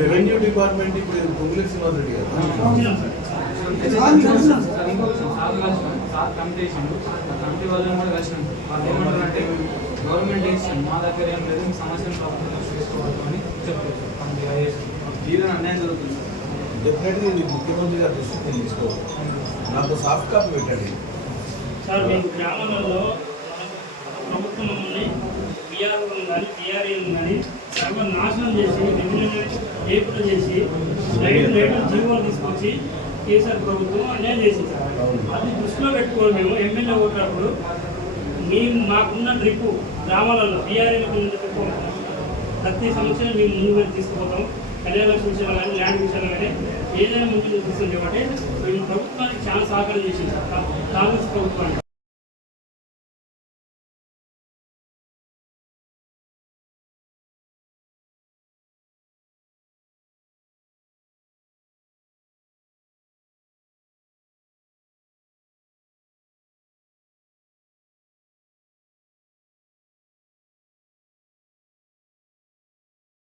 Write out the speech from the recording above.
Revenue department ఇప్పుడు పొంగులేటి శ్రీనివాస్ రెడ్డి గారు committee వాళ్ళని కూడా కలిసినాం. వాళ్ళు ఏమంటారంటే గవర్నమెంట్ ఇస్తాను మా దగ్గర ఏం లేదు, సమస్యను చేసుకోవాలని చెప్తారు. జీవన అన్యాయం జరుగుతుంది. డెఫినెట్గా ఇది ముఖ్యమంత్రి గారి దృష్టికి తీసుకోవాలి. నాకు సాఫ్ట్ కాపీ పెట్టండి సార్. మేము గ్రామాలలో ప్రభుత్వం మమ్మల్ని బీఆర్ఓ కానీ బీఆర్ఏలు కానీ సర్వనాశనం చేసి రెవెన్యూ ఏర్పాటు చేసి రైతు జీవోలు తీసుకొచ్చి కేసీఆర్ ప్రభుత్వం అన్యాయం చేసింది సార్. అది దృష్టిలో పెట్టుకోవాలి. మేము ఎమ్మెల్యే ఓటినప్పుడు మేము మాకున్న ట్రిప్పు గ్రామాలలో బీఆర్ఏలకు ప్రతి సమస్యను మేము ముందు తీసుకుపోతాం. కళ్యాణ లక్ష్మి విషయాలు కానీ ల్యాండ్ విషయాలు కానీ ఏదైనా ముందు తీసుకుంటే మేము ప్రభుత్వానికి చాలా సహకారం చేసింది సార్. కాంగ్రెస్ ప్రభుత్వానికి